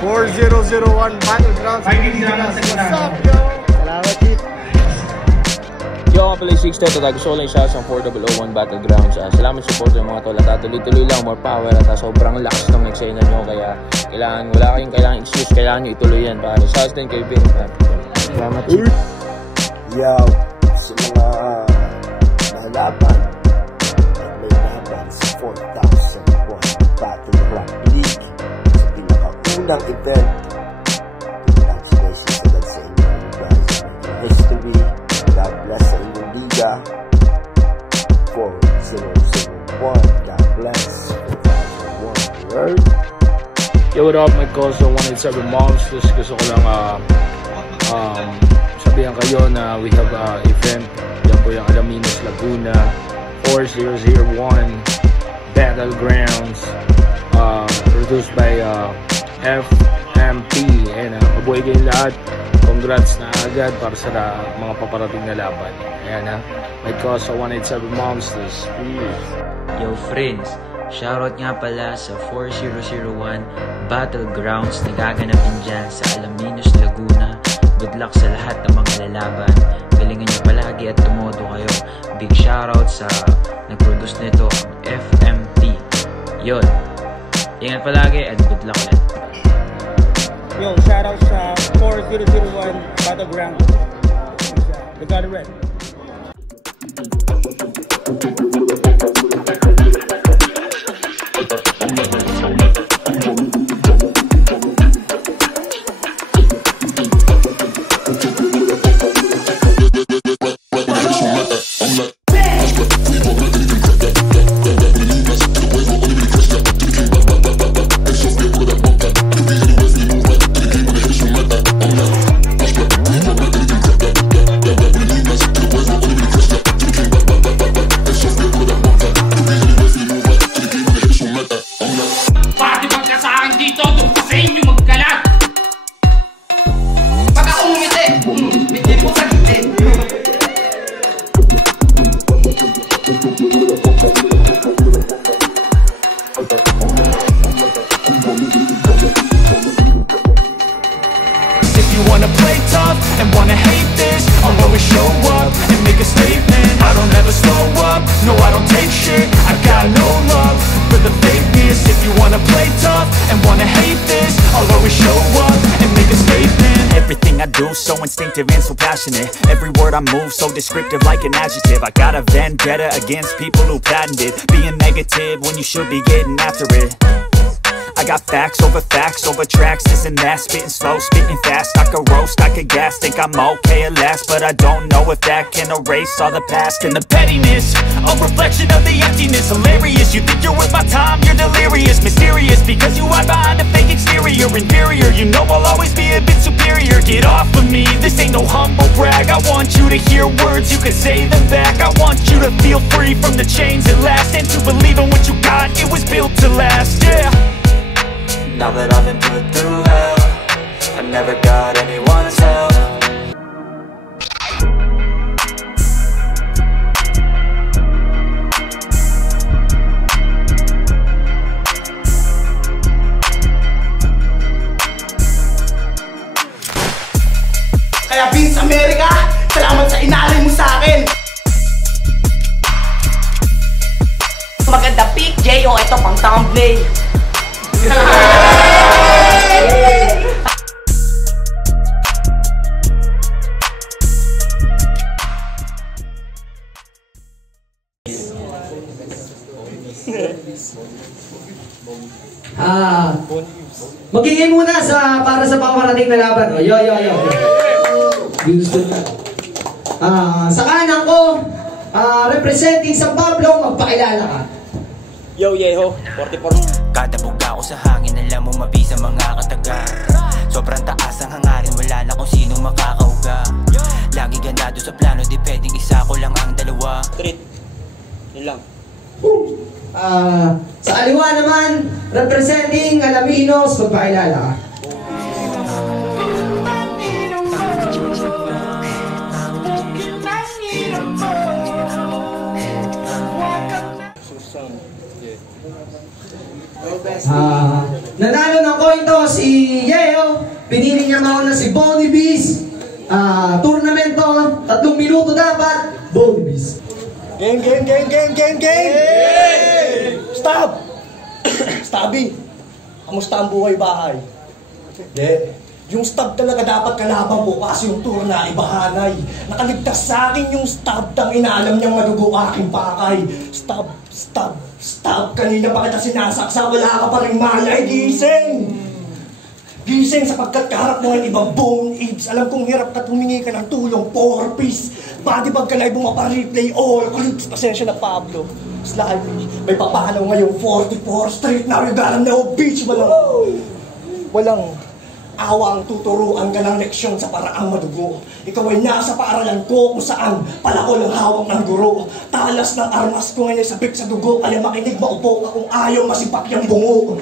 4001 Battlegrounds. What's up, yo? Salamat, Chief. Yo, ako pala yung 6 Teto. Gusto ko lang i-shout sa 4001 Battlegrounds. Salamat support yung mga tol. At tuloy-tuloy lang, more power. At sobrang lakas ng eksena nyo. Kaya wala kayong kailangan excuse. Kailangan nyo ituloy yan. Para shout din kay Vince. Salamat, Chief. Yo, sa mga nahalaban at may laban sa 4001 Battleground League sa pinakaunang event. Congratulations agad sa inyo, you guys are making history. God bless sa inyong liga. 4001, God bless. 4001, word. Yo, what up, my cousin 187 Monsters. Gusto ko lang sabihan kayo na we have event. Yan po yung Alaminos, Laguna 4001 Battlegrounds, produced by FMP. And mabuhay kayong lahat. Congrats na agad para sa mga paparating na laban. Ayan my cousin 187 Monsters. Peace. Yo friends, shoutout nga pala sa 4001 Battlegrounds na gaganapin dyan sa Alaminos, Laguna. Good luck sa lahat ng mga lalaban. Galingan nyo palagi at tumodo kayo. Big shoutout sa nag-produce nito, ang FMP. Yun. Ingat palagi and good luck ulit. Yo, shoutout sa 4001 Battlegrounds. We got it ready. So instinctive and so passionate. Every word I move so descriptive like an adjective. I got a vendetta against people who patented being negative when you should be getting after it. I got facts over tracks, this and that. Spitting slow, spitting fast. I could roast, I could gas. Think I'm okay at last, but I don't know if that can erase all the past. And the pettiness, a reflection of the emptiness. Hilarious, you think you're worth my time, you're delirious. Mysterious, because you hide behind a fake exterior. Inferior, you know I'll always be a bit superior. Get off of me, this ain't no humble brag. I want you to hear words, you can say them back. I want you to feel free from the chains at last, and to believe in what you got, it was built to last, yeah. Now that I've been put through hell, I never got anyone's help. Kaya Vince America, salamat sa inalay mo sa akin. Maganda pick, J.O. Ito pang thumbnail. Magiging muna para sa pamarating na laban. Yo. Gusto na. Sa kanan ko, representing San Pablo, magpakilala ka. Yo, Yeho, 44. Kada buga ko sa hangin, alam mo mabisa mga kataga. Sobrang taas ang hangarin, wala na kung sinong makakauga. lagi ganado sa plano, di pwedeng isa ko lang ang dalawa. Street. Yun lang. Sa kaliwa naman, representing Alaminos, magpakilala ka. Nanalo ng coin toss si Yeo. Pinili niya mauna si Bonnie Bees. Tournament to, 3 minuto dapat. Bonnie Bees. Game! Stop! Stabby, kamusta ang buhay-bahay? Hindi. Yung stab talaga dapat kalaban mo kasi yung tour na ibahanay. Nakaligtas sa akin yung stab, tang inaalam niyang madugo aking pakay. Stab, kanina pa kita sinasaksa, wala ka pa rin malay, gising! Gising sapagkat kaharap mo ang ibang bone apes. Alam kong hirap ka humingi ka ng tulong, 4-piece. Body bag ka na ibang mapa-replay all clips. Pasensya na Pablo. Slightly, may papanaw ngayong 44th Street. Now you gotta know, bitch. Walang awang tuturuan ka ng leksyon sa paraang madugo. Ikaw ay nasa paaralan ko kung saan palako ng hawak ng guro. Talas ng armas ko ngayon sabik sa dugo. Kaya makinig, maupo ka kung ayaw masipak yung bungo.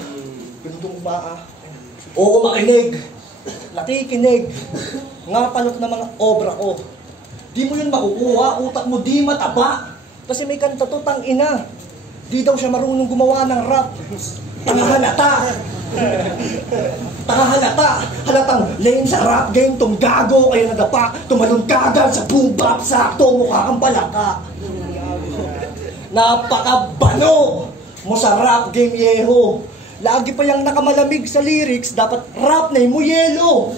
Ganitong ba Oo, makinig. Nakikinig. Nga palot na mga obra ko. Di mo yun makukuha, utak mo di mataba. Kasi may kanta to, tang ina. Di daw siya marunong gumawa ng rap. Tangahalata. Halatang lane sa rap game, tong gago kaya nadapa. Tumalon kagad sa boom bap, sakto mukha kang palaka. Napakabano mo sa rap game, Yeho. Lagi pa yung nakamalamig sa lyrics, dapat rap na mo yelo.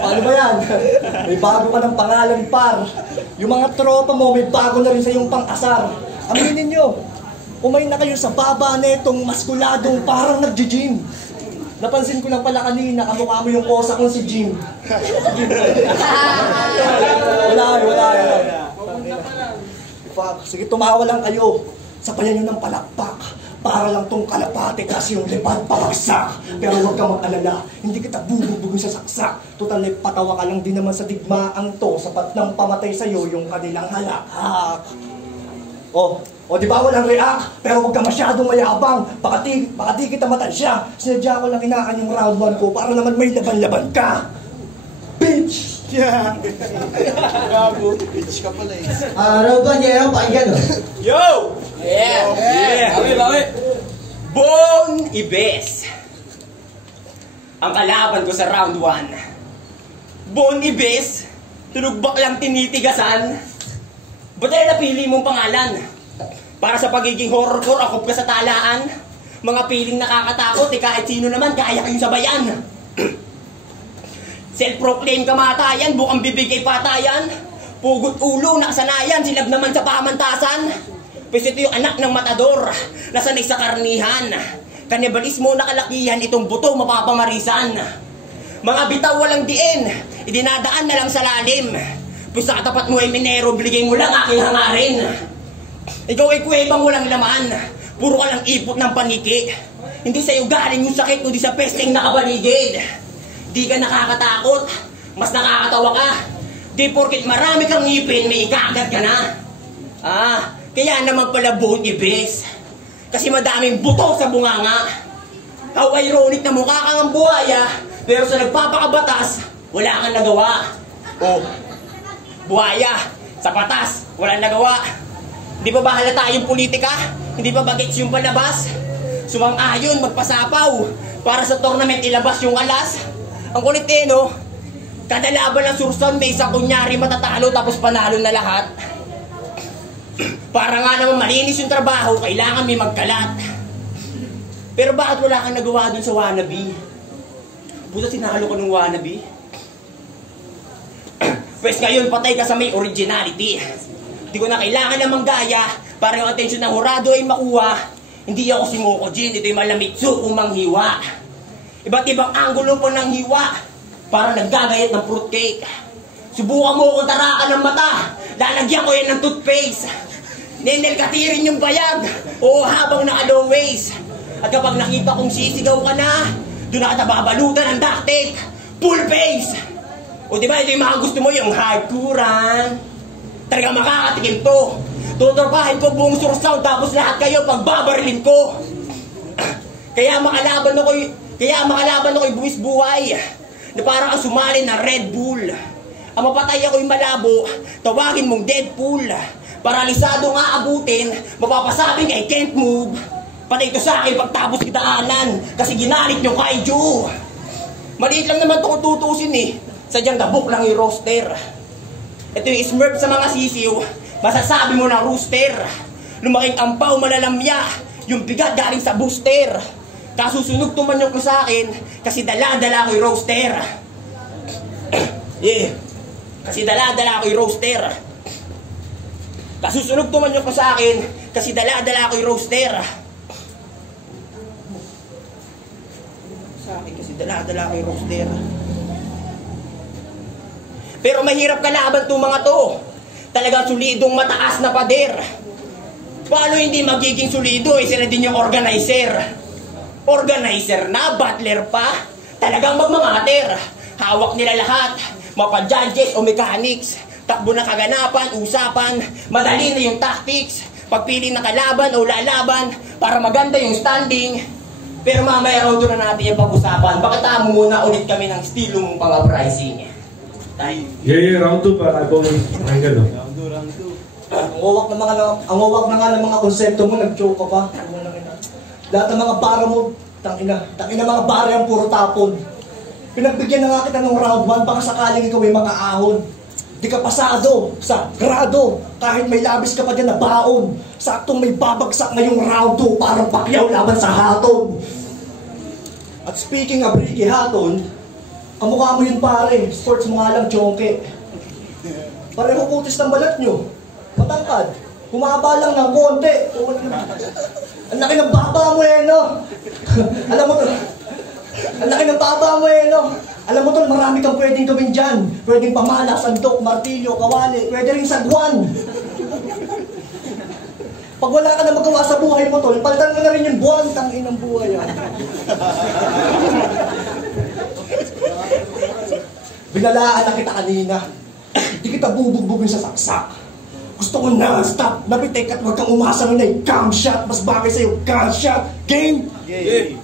Paano ba yan? May bago ka ng pangalan, par. Yung mga tropa mo, may bago na rin sa iyong pang-asar. Aminin nyo, umay na kayo sa baba na itong maskuladong parang nag-gym. Napansin ko lang pala kanina, kamukha mo yung kosa kong si Jim. Wala. Fuck, sige tumawa lang kayo. Sabayan nyo ng palakpak. Para lang tong kalapate kasi yung lipad pabagsak. Pero huwag kang mag-alala, hindi kita bubugbugin sa saksak. Total ay patawa ka lang din naman sa digmaang to. Sapat nang pamatay sa'yo yung kanilang halakak. O di ba walang react? Pero huwag ka masyadong mayabang. Baka di kita matansya. Sinadya ko lang inaan yung round 1 ko para naman may laban-laban ka. Bitch! Yeah. Gago. Bitch ka pala eh. Round 1 Yeo, pakinggan o. Yo! Yeah! Bawi! Bone Ibes! Ang kalaban ko sa round 1. Bone Ibes? Tunugbak lang tinitigasan? Ba't ay napili mong pangalan? Para sa pagiging horror-core, akop ka sa talaan? Mga piling nakakatakot, kahit sino naman, kaya kayong sabayan. Self-proclaim kamatayan, bukang bibig ay patayan. Pugot ulo, nakasanayan, silab naman sa pamantasan. Pues ito yung anak ng matador, nasanay sa karnihan. Kanibalismo nakalakihan, itong buto mapapamarisan. Mga bitaw walang diin, idinadaan na lang sa lalim. Pues sa katapat mo ay minero, biligay mo lang aking hangarin. Ikaw ay kuwebang walang laman, puro ka lang ipot ng paniki. Hindi sa'yo galing yung sakit, kundi sa pesteng nakabaligid. Di ka nakakatakot, mas nakakatawa ka. Di porkit marami kang ngipin, may ikagat ka na. Kaya naman pala Bone Ibes. Kasi madaming buto sa bunganga. How ironic na mukha kang ang buhaya, pero sa nagpapakabatas, wala kang nagawa. Buhaya, sa batas, walang nagawa. Di ba halata yung politika? Hindi ba bagets yung palabas? Sumang-ayon, magpasapaw, para sa tournament ilabas yung alas. Ang kulit no? Kada laban ng sursan may isang kunyari matatalo tapos panalo na lahat. Para nga naman malinis yung trabaho, kailangan may magkalat. Pero bakit wala kang nagawa dun sa wannabe? Buta sinalo ko ng wannabe? Pwes ngayon patay ka sa may originality. Di ko na kailangan na manggaya para yung atensyon ng hurado ay makuha. Hindi ako si Moko Jin, ito yung malamitsu kung manghiwa. Iba't ibang anggulo po ng hiwa, parang naggagayat ng fruitcake. Subukan mo kung tarakan ng mata, lalagyan ko yan ng toothpaste. Nenelkatirin yung bayag, habang naka-low waist. At kapag nakita kong sisigaw ka na, Doon na kita babalutan ng duct tape. Full face. O diba, ito yung mga gusto mo, yung hardcore. Talagang makakatikim to. Tutorpahin ko buong sursound tapos lahat kayo pagbabarilin ko. Kaya makalaban ako'y buwis buhay na parang ang sumali na Red Bull. Ang mapatay ako'y malabo, tawagin mong Deadpool. Paralisado nga abutin, mapapasabing I can't move. Patay ito sa akin pagtapos kitaanan kasi ginalit yung kaiju. Maliit lang naman ito kung tutusin eh. Sadyang dabok lang yung roaster. Ito yung Smurf sa mga sisiw, masasabi mo na rooster. Lumaking ampaw malalamya, yung bigat galing sa booster. Kasusunog tumanyo ko sa akin kasi dala-dala ko yung roaster. Yeah. Kasi dala-dala ko yung roaster. Kasusunog tumanyo ko sa akin kasi dala-dala ko yung roaster. Sa akin kasi dala-dala ko yung roaster. Pero mahirap kalaban itong mga to. Talagang solidong mataas na pader. Paano hindi magiging solido? Sila din yung organizer. Organizer na, butler pa. Talagang magmamater. Hawak nila lahat. Mapa-judges o mechanics. Takbo na kaganapan, usapan. Madali na yung tactics. Pagpili na kalaban o lalaban para maganda yung standing. Pero mamaya raw doon na natin yung pag-usapan. Bakit muna ulit kami ng estilo mong pang-uprising? Yeah, round 2 para kung ang gano'n. Ang wawak na nga ng mga konsepto mo, nag-joke ka pa. Lahat ng mga bara mo, tangina mga bara yung puro tapon. Pinagbigyan na nga kita ng round 1, baka sakaling ikaw ay makaahon. Di ka pasado sa grado, kahit may labis ka pa dyan na baon. Saktong may babagsak ngayong round 2, parang pakyaw laban sa haton. At speaking of Ricky Hatton, kamukha mo yun pare, sports mo nga lang chonke. Pareho kutis ng balat nyo. Matangkad. Humaba lang ng konti. Ang laki ng baba mo eh, no? Alam mo to. Ang laki ng baba mo eh, no? Alam mo to, marami kang pwedeng gawin dyan. Pwedeng pamana, sandok, martilyo, kawali. Pwede rin sagwan. Pag wala ka na magawa sa buhay mo tol, palitan mo na rin yung buwan. Tangin ng buhay yan. Binalaan na kita kanina. Di kita bubugbugin sa saksak. Gusto ko na, stop, napitek at huwag kang umasa mo na yung cam shot. Mas bagay sa'yo, gunshot. Game? Game.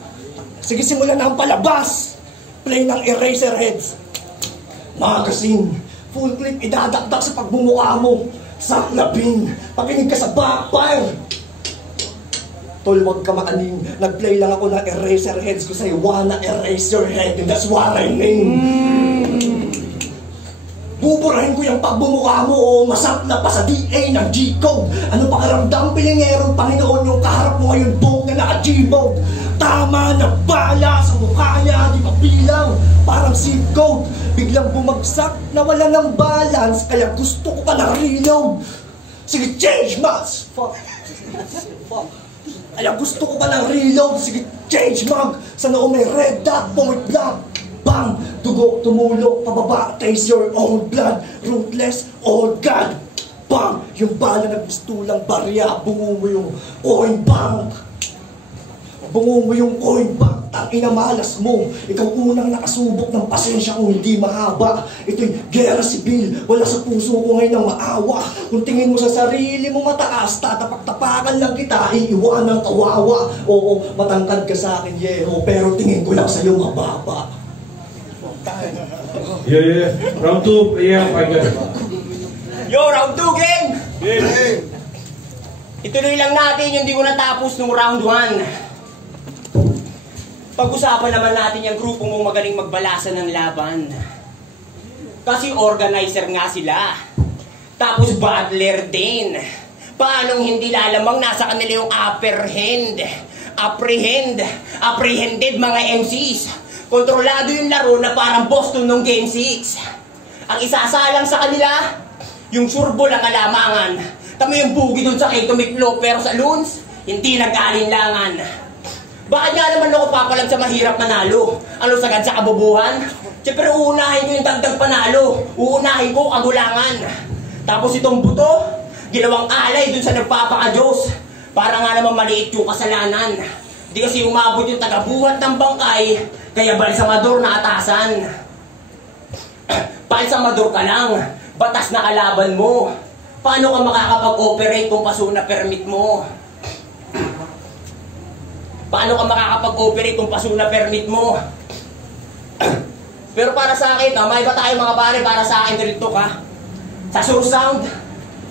Sige, simulan na ang palabas. Play ng Eraserheads. Magazine. Full clip, idadakdak sa pagbumuka mo. Saklapin. Pakinig ka sa backfire. Tol, huwag ka makaning. Nag-play lang ako ng Eraserheads ko sa'yo. Wanna erase your head, and that's what I mean. Buburahin ko yung pagbumukha mo o masapla pa sa DA ng G-Code. Ano pakiramdam pilingero, Panginoon, yung kaharap mo ngayon buong na naka-G-Mode. Tama na bala sa mukha niya, di mabilang, parang zip code. Biglang bumagsak na wala ng balance, kaya gusto ko pa na reload. Sige, change mas! Fuck. Fuck. Kaya gusto ko pa ng reload. Sige, change mag! Sa noo may red dot, point blank. Bang! Dugo, tumulo, pababa, taste your own blood. Ruthless, old God. Bang! Yung bala nagpistulang barya, bungo mo yung coin bank. Bungo mo yung coin bank, tangina malas mo. Ikaw unang nakasubok ng pasensya kung hindi mahaba. Ito'y gera sibil, wala sa puso ko ngayon ng maawa. Kung tingin mo sa sarili mo mataas, tatapak-tapakan lang kita, iiwanan kawawa. Oo, matangkad ka sa akin, yeho, pero tingin ko lang sa'yo mababa. Yeah. Round 2, yeah, Yo, round 2, game! Yeah. Ituloy lang natin yung di ko natapos nung round 1. Pag-usapan naman natin yung grupo mong magaling magbalasa ng laban. Kasi organizer nga sila. Tapos butler din. Paanong hindi lalamang nasa kanila yung apprehended mga MCs. Kontrolado yung laro na parang Boston nung Game 6. Ang isasalang sa kanila, yung surbol ang kalamangan. Tama yung bugi dun sa Kato Miklo, pero sa Loons, hindi nag-aalinlangan. Bakit nga naman ako papalag sa mahirap manalo? Ano sagad sa kabubuhan? Siyempre uunahin ko yung dagdag panalo. Uunahin ko kagulangan. Tapos itong buto, ginawang alay dun sa nagpapaka-Diyos. Para nga naman maliit yung kasalanan. Di kasi umabot yung tagabuhat ng bangkay, kaya balsamador na atasan. Balsamador ka lang, batas na kalaban mo. Paano ka makakapag-operate kung paso na permit mo? Paano ka makakapag-operate kung paso na permit mo? Pero para sa akin, may iba tayo mga pare, para sa akin ganito ka. Sa sursound,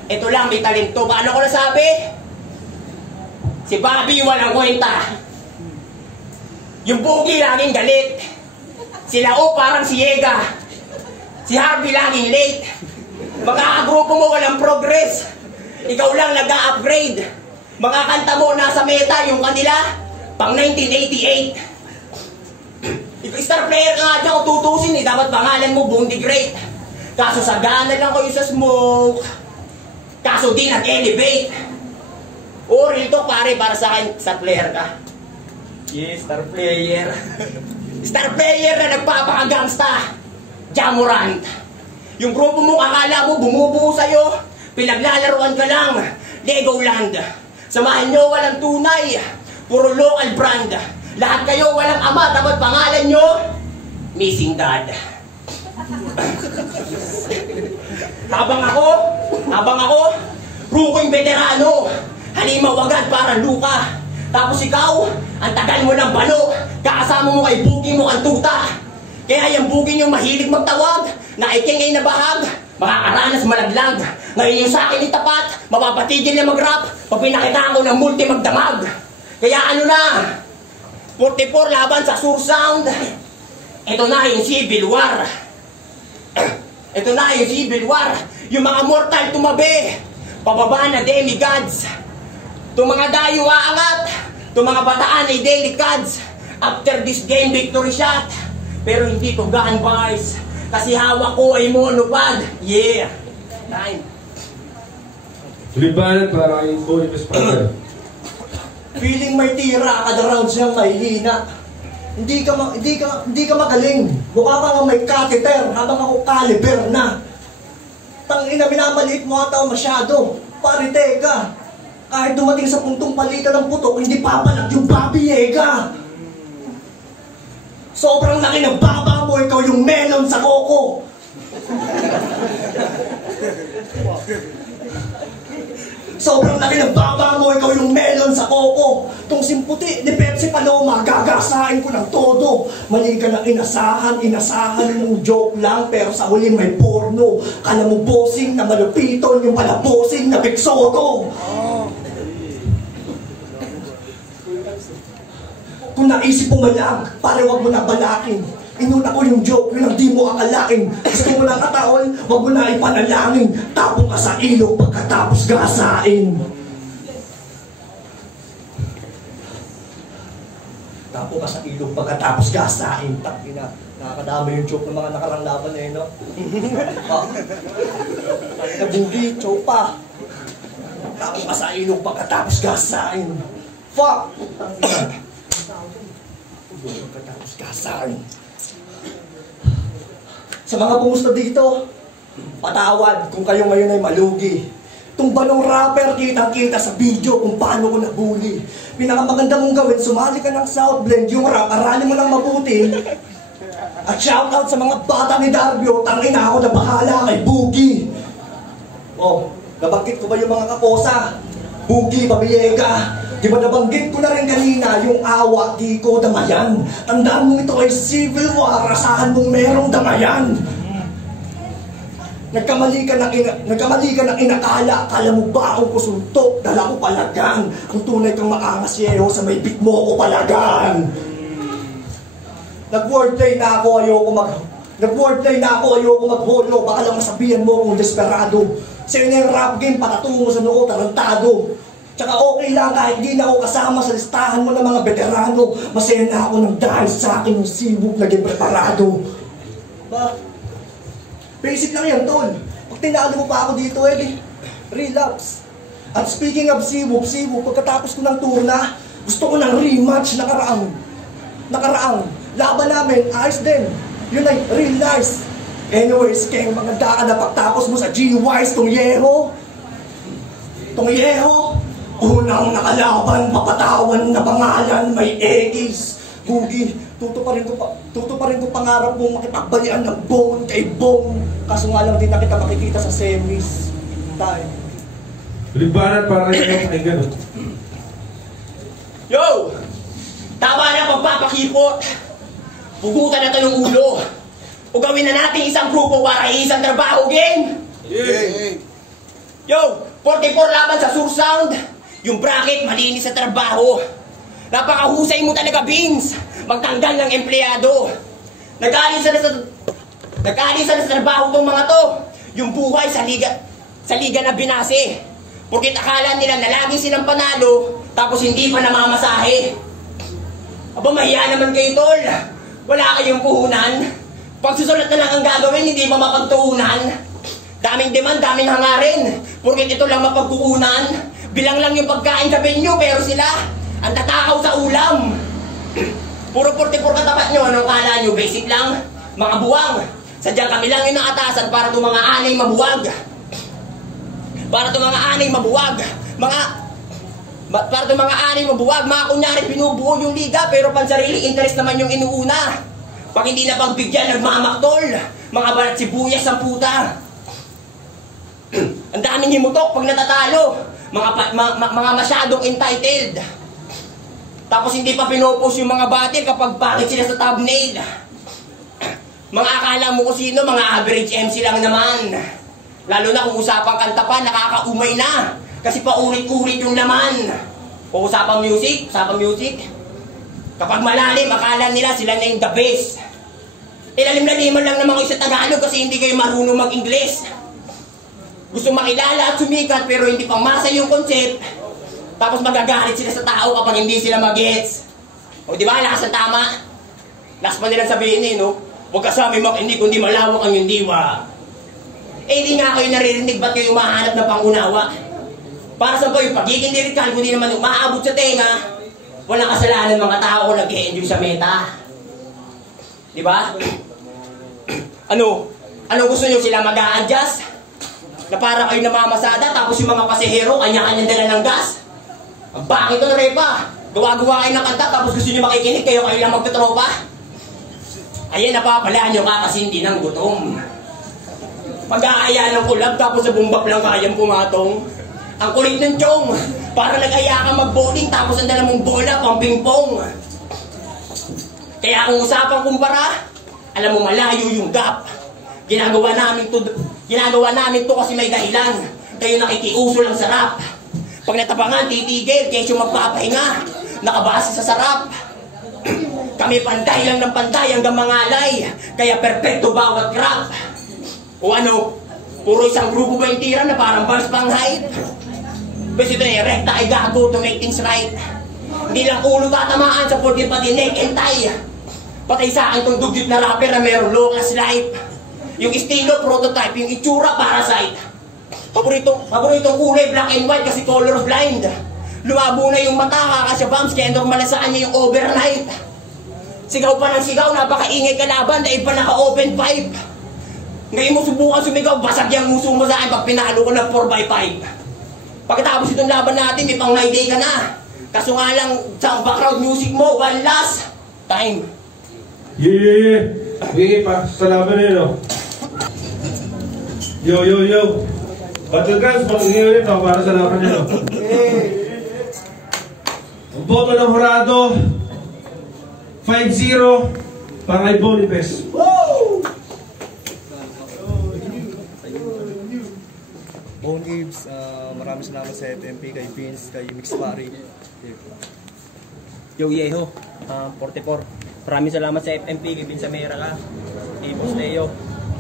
ito lang, may talento. Paano ko nasabi? Si Bobby walang kwenta. Yung Boogie laging galit. Si Lao parang si Yega. Si Harvey laging late. Magkakagrupo mo walang progress. Ikaw lang nag-a-upgrade. Mga kanta mo nasa meta, yung kanila pang 1988. Ikaw star player ka nga dyan kung tutusin dapat pangalan mo Bondi Great. Kaso sagana lang kayo sa smoke. Kaso di nag-elevate. O real talk pare, para sa akin star player ka. Yes, star player. Star player na nagpapakagangsta. Jamorant. Yung grupo mong akala mo bumubuo sa'yo, pinaglalaruan ka lang. Legoland. Samahan nyo walang tunay. Puro local brand. Lahat kayo walang ama, dapat pangalan nyo Missing Dad. Habang ako ruking veterano. Halimaw agad para luka. Tapos ikaw, ang tagal mo ng balo. Kakasama mo kay Boogie mo ang tuta. Kaya yung Boogie nyo mahilig magtawag, na iking ay nabahag, makakaranas malaglag. Ngayon yung sa akin itapat, mapapatigil na mag-rap pag pinakita ko ng multi magdamag. Kaya ano na, 44 laban sa sursound. Ito na yung Civil War. Ito na yung Civil War. Yung mga mortal tumabi, pababa na demigods. Itong mga dayo aangat, itong mga bataan ay daily cards. After this game, victory shot. Pero hindi to gun bars, kasi hawak ko ay monopod. Yeah. Time. Libanan para kay Boy Best Brother. Feeling may tira, kada round siyang may hina. Hindi ka magaling. Mukha ka nga may catheter, habang ako caliber na. Tangina, minamaliit mo ata masyado. Parite ka. Kahit dumating sa puntong palitan ng putok, hindi papalag yung Bobby Yega. Sobrang laki ng baba mo, ikaw yung melon sa koko. Sobrang laki ng baba mo, ikaw yung melon sa koko. Tong simputi ni Pepsi Paloma, gagasain ko ng todo. Mali ka ng inasahan mo, joke lang, pero sa huli may porno. Kala mo bossing na malupiton, yung pala bossing na bigsoto. Kung naisip mo man lang, pare wag mo na balakin. Inuna ko yung joke, yun ang di mo akalain. Gusto mo lang kataon, wag mo na ipanalangin. Tapong ka sa ilog pagkatapos gasain. Tapong ka sa ilog pagkatapos gasain. Takina, nakakadami yung joke ng mga nakarang laban eh, no? Takina Boogie, joke pa. Tapong ka sa ilog pagkatapos gasain. Fuck! Pagkatapos gasain. Sa mga pumusta dito, patawad kung kayo ngayon ay malugi. Itong balong rapper, kitang-kita sa video kung paano ko nabuli. Pinakamaganda mong gawin, sumali ka ng Southblend, yung rap, aralin mo ng mabuti. At shoutout sa mga bata ni Darbio, tangina ako na bahala kay Boogie. Oh, nabanggit ko ba yung mga kaposa? Boogie, Babiyega. Di ba nabanggit ko na rin kanina yung awa, di ko damayan. Tandaan mo ito ay Civil War, asahan mong merong damayan. Nagkamali ka ng inakala, kala mo ba akong kusuntok, dala ko palagan. Kung tunay kang makangasyeho, sa may bit mo ko palagan. Nag-wordplay na ako, ayoko magholo, baka lang masabihan mo kung desperado. Sa'yo na yung rap game, patatungo sa noo, tarantado. Tsaka okay lang kahit di na ako kasama sa listahan mo ng mga veterano. Masaya na ako ng dahil sa akin yung sibuk naging preparado. Ba? Basic lang yan, tol. Pag tinalo mo pa ako dito, relapse. At speaking of sibuk, pagkatapos ko ng turna, gusto ko ng rematch nakaraang. Laban namin, ayos din. Yun ay real nice. Anyways, kaya mga daan na pagtapos mo sa G-Wise, tong yeho, Unang nakalaban, papatawan na pangalan, may X. Gugi, tutuparin ko pangarap mong makipagbalian ng Bone kay Bone. Kaso nga lang din na kita makikita sa semis. Time. Libanan para kayo pakinggan. Yo! Tama na pagpapakipot. Pugutan na ito ng ulo. O gawin na natin isang grupo para isang trabaho game. Yeah. Yo! 44 laban sa Sur Sound. Yung bracket malinis sa trabaho. Napakahusay mo talaga, Vince. Magtanggal ng empleyado. Nag-aalisa na sa trabaho tong mga to. Yung buhay sa liga na binase. Porkit akala nila na lagi silang panalo, tapos hindi pa namamasahe. Aba, mahiya naman kayo, tol. Wala kayong puhunan. Pagsusulat na lang ang gagawin, hindi pa mapagtuunan. Daming demand, daming hangarin. Porkit ito lang mapagkukunan. Bilang lang yung pagkain sa venue, pero sila ang tatakaw sa ulam. Puro 44 katapat nyo, anong kala nyo? Basic lang, mga buwang. Sadyang kami lang yung nakatasan para itong mga anay mabuwag. Para itong mga anay mabuwag. Para itong mga anay mabuwag. Mga kunyari, binubuo yung liga, pero pansarili interest naman yung inuuna. Pag hindi na pagbigyan, nagmamaktol. Mga balat sibuyas ang puta. Ang daming himutok pag natatalo. Mga masyadong entitled. Tapos hindi pa pinopost yung mga battle kapag bakit sila sa thumbnail. Mga akala mo kung sino, mga average MC lang naman. Lalo na kung usapang kanta pa, nakakaumay na. Kasi paulit-ulit yung laman. Kung usapang music. Kapag malalim, akala nila sila na yung the best. Ilalim-laliman lang naman kayo sa Tagalog kasi hindi kayo marunong mag-Ingles. Gusto makilala at sumikat pero hindi pang masa yung concept. Tapos magagalit sila sa tao kapag hindi sila mag-gets. O diba, lakas ang tama. Lakas pa nilang sabihin no? Huwag ka sa amin makinig kundi malawak ang yung diwa. Eh di nga kayo naririnig, ba't kayo mahanap ng pangunawa? Para saan po yung pagiging lirikal kundi naman umaabot sa tenga. Walang kasalanan mga tao kung nag-e-enjoy sa meta. Diba? Ano gusto nyo sila mag-a-adjust? Na para kayo namamasada tapos yung mga pasahero kanya-kanyang dala ng gas. Ang bakit ito, Repa? Gawa-gawa kayo ng kanta tapos gusto nyo makikinig, kayo lang magtutropa. Ayan, napapalaan nyo kakasindi ng gutom. Pag-aaya ng kulab tapos sa bumbak lang kayang pumatong. Ang kulit ng chong, para nag-aya ka mag-bowling tapos ang dala mong bola pang ping-pong. Kaya kung usapang kumpara, alam mo malayo yung gap. Ginagawa namin to kasi may dahilan. Kayo nakikiuso lang sa rap. Pag natabangan, titigil, kesyo magpapahinga. Nakabase sa sarap. Kami pantay lang ng pantay hanggang mangalay. Kaya perfecto bawat rap. O ano, puro isang grupo ba yung tira na parang bars pang hype? Bes ito na yung rekta ay gago to make things right. Hindi lang ulo tatamaan sa pulgit pati neck and tie. Patay sa akin tong dugyot na rapper na meron low-class life. Yung estilo, prototype, yung itsura, parasite. Paboritong kulay, black and white kasi color blind. Lumabo na yung mata, kakasya bumps, kaya normal na saan niya yung overnight. Sigaw pa ng sigaw, napakaingay kalaban, dahil pa naka-open pipe. Ngayon mo subukan sumigaw, basag yung muso mo sa akin pag pinalo ko ng 4x5. Pagkatapos itong laban natin, may pang 9 day ka na. Kaso nga lang, sa background music mo, one last time. Yeah, pa, sa laban na yun, no? Yo. Battlegrounds, pakinggan ulit ako para sa laban nyo. Ang boto ng Horado, 5-0 para kay Bonipes. Bone Gibbs, maraming salamat sa FMP, kay Vince, kay Mix Pari. Yo, Yeho, 44. Maraming salamat sa FMP, kay Vince Amera ka. Kay Boss Leo.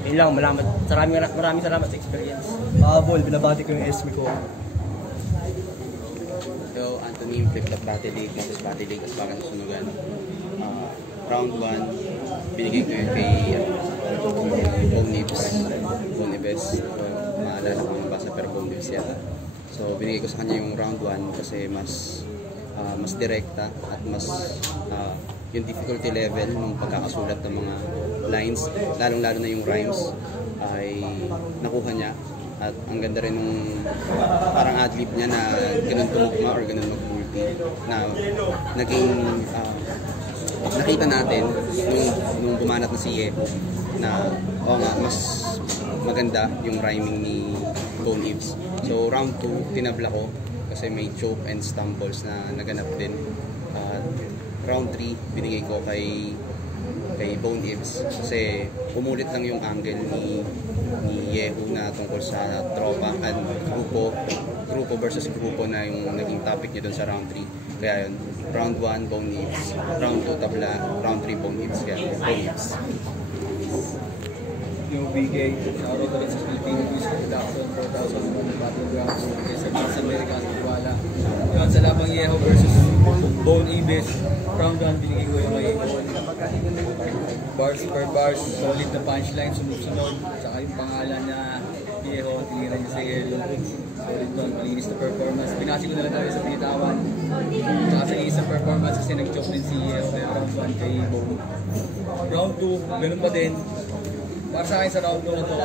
Yun lang, maraming salamat sa experience. Bol, binabati ko yung SME ko. Yo, Anthony, Flip-Top Battle League, Matos Battle League, Aspakan Sunugan. Round 1, binigay ko yun kay Bonibes. Maalala ko nabasa pero Bonibes yata. So, binigay ko sa kanya yung round 1 kasi mas direkta at mas yung difficulty level ng pagkakasulat ng mga lines, lalong-lalo na yung rhymes ay nakuha niya. At ang ganda rin nung parang adlib niya na ganun tumugma or ganun mag-multi na naging nakita natin nung bumanat na si Yeho na mas maganda yung rhyming ni Bone Ives. So round 2 tinabla ko kasi may choke and stumbles na naganap din. Round 3 binigay ko kay Bone Ives kasi umulit lang yung angle ni Yeho na tungkol sa tropa at grupo versus grupo na yung naging topic niya doon sa round 3. Kaya yun, round 1 Bone Ives, round 2 tabla, round 3 Bone Ives. Kaya Bone Ives. Yung BK, shoutout ulit sa Philippine News Production 4001 Battlegrounds sa North America at Iguala. Yun, sa labang Yeho versus Bone Ives, round 1 binigay ko yung may bars per bars, solid na punchline, sunod-sunod, saka yung pangalan na Yeho, tinira niya sa Yeho, solid doon, malinis na performance. Pinasi ko na lang tayo sa pinitawan, saka sa isang performance kasi nag-choke din si Yeho, kaya round 1 kay Bone. Round 2, ganun pa din. Para sa akin sa round 2 na to,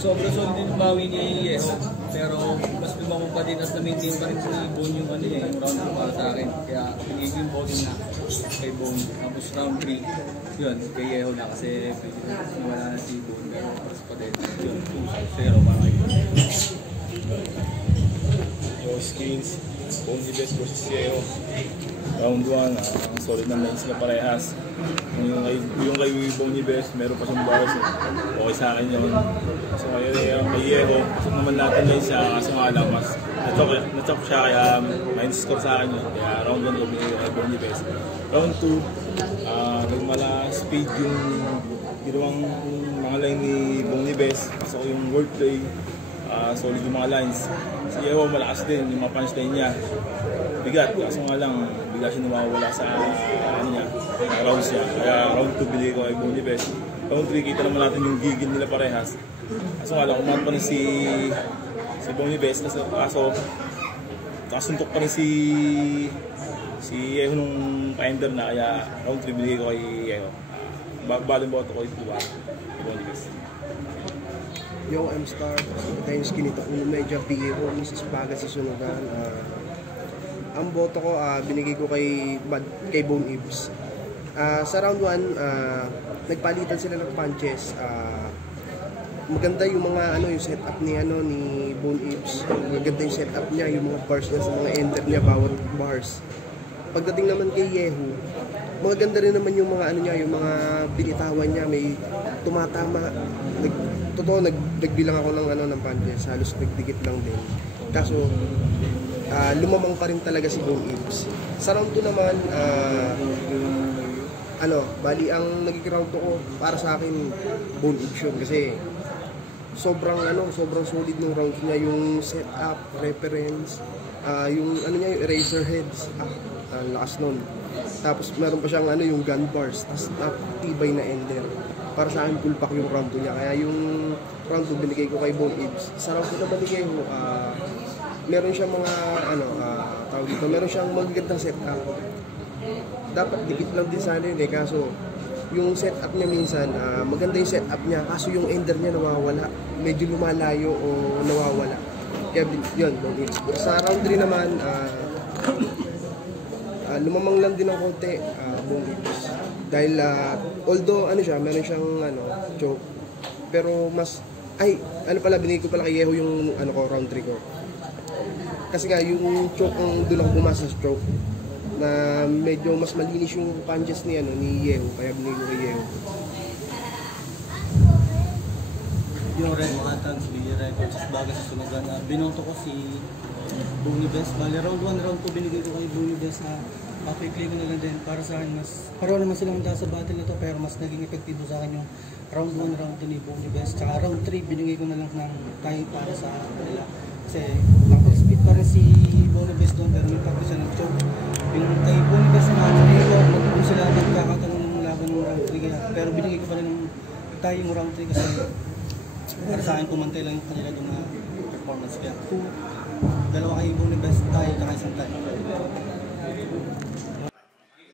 sobrang solid din yung bawi ni Yeho, pero mas lumamang pa din at na-maintain pa rin si Bone yung yung round 2 para sa akin. Kaya pinigil yung voting na kay Bone. Tapos round 3, yun, kay Yeho na kasi wala na si Bone, pero mas pa din. Yun, 2-0 para kay Bone. Yo, Skins, Bone Ives versus Yeho. Round 1, ang solid na lines sila parehas. Yung kay Bone Ives, meron pa siyang bars. Okay sa akin yun. So kay Yeho, gusto naman natin lines siya, kaso nga lang mas na-chop siya, kaya minus score sa akin yun. Kaya round 1 kami kay Bone Ives. Round 2, nagmala speed yung ginawang mga line ni Bone Ives. So yung wordplay, solid yung mga lines. Si Yeho malakas din yung mga punchline niya. Bigat, kaso nga lang bigla siya nawawala sa rounds niya. Kaya round 2 binigay ko kay Bone Ives. Round 3 kita naman natin yung gigil nila parehas. Kaso nga lang kumahan pa rin si Bone Ives, kaso kasuntok pa rin si Yeho nung pa-ender na, kaya round 3 binigay ko kay Yeho. Baling boto ko kay Bone Ives. Yo, I'm Star. Tayong skinito ko medyo Yeho, Mrs. Bagas sa sunugan. Ang boto ko, binigay ko kay Bone Ives. Sa round 1, nagpalitan sila ng punches. Maganda yung mga yung setup ni Bone Ives. Maganda yung setup niya, yung mga bars niya sa mga ender niya, bawat bars. Pagdating naman kay Yeho, maganda rin naman yung mga yung mga binitawan niya, may tumatama. Nagbilang ako ng punches, halos nagdikit lang din. Kaso lumamang pa rin talaga si Bone Ives. Sa round 2 naman, bali ang naging round 2 ko para sa akin Bone Ives yun kasi sobrang solid ng rounds niya, yung setup, reference, yung yung eraser heads, ang lakas nun. Tapos meron pa siyang yung gun bars, tapos tibay na ender. Para sa akin pulpak yung round 2 niya, kaya yung round 2 binigay ko kay Bone Ives. Sa round 2 na binigay ko, meron siyang mga meron siyang magagandang setup. Dapat dikit lang din sana yun kaso yung setup niya minsan, maganda yung setup niya, kaso yung ender niya nawawala, medyo lumalayo o nawawala. Kaya yun, sa round 3 naman, lumamang lang din ng konti, Bone Ives. Dahil, although meron siyang choke, pero mas, binigay ko pala kay Yeho yung round 3 ko. Kasi nga, yung choke ang doon ako bumasa sa choke, na medyo mas malinis yung punches ni Yeho, kaya binigay ko kay Yeho. Yung Red Mantans, Records, Bagas sa sunugan. Binoto ko si Bone Ives. Bali, round 1, round 2 binigay ko kay Bone Ives na papay-play ko na lang din para sa akin. Pareho naman silang sa battle na to, pero mas naging epektibo sa akin yung round 1, round 2 ni Bone Ives. Tsaka round 3 binigay ko na lang ng time para sa kanila. Kasi nakapag-speed pa rin si Bone Ives doon, pero may tapos siya ng choke. Yung kay Bone Ives naman, kung sila nagkakatanong ng laban ng round 3 kaya. Pero binigay ko pa rin ng tayo yung round 3 kasi para sa akin pumantay lang yung kanila doon na performance. Kaya dalawa kay Bone Ives tayo, kaya isang tayo.